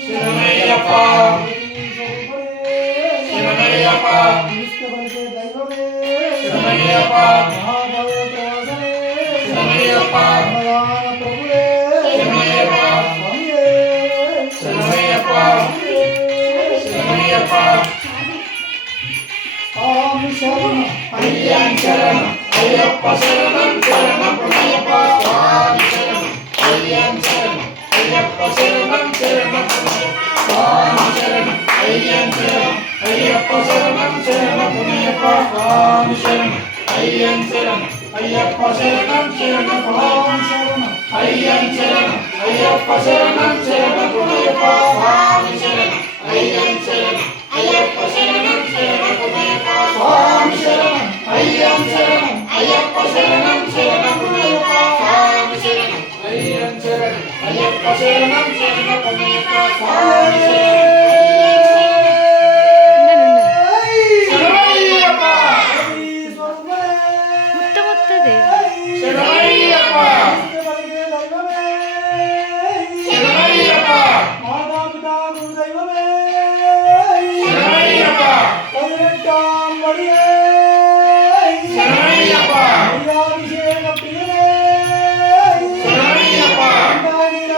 శరణమయ్యప్ప శరణమయ్యప్ప శరణమయ్యప్ప శరణమయ్యప్ప శరణమయ్యప్ప శరణమయ్యప్ప స్వామి శరణం అయ్యప్ప శరణం అయ్యప్ప శరణం శరణమయ్యప్ప స్వామి శరణం అయ్యప్ప శరణం అయ్యప్ప శరణం శరణమయ్యప్ప స్వామి శరణం అయ్యప్ప శరణం అయ్యప్ప శరణం శరణమయ్యప్ప స్వామి శరణం అయ్యప్ప శరణం అయ్యప్ప శరణం శరణమయ్యప్ప శరణం అయ్యప్ప శరణం అయ్యప్ప శరణం శరణమయ్యప్ప స్వామి శరణం అయ్యప్ప శరణం అయ్యప్ప శరణం శరణమయ్యప్ప స్వామి శరణం అయ్యప్ప శరణం అయ్యప్ప శరణం శరణమయ్యప్ప స్వామి శరణం అయ్యప్ప శరణం అయ్యప్ప శరణం శరణమయ్యప్ప స్వామి శరణం శరణమయ్యప్ప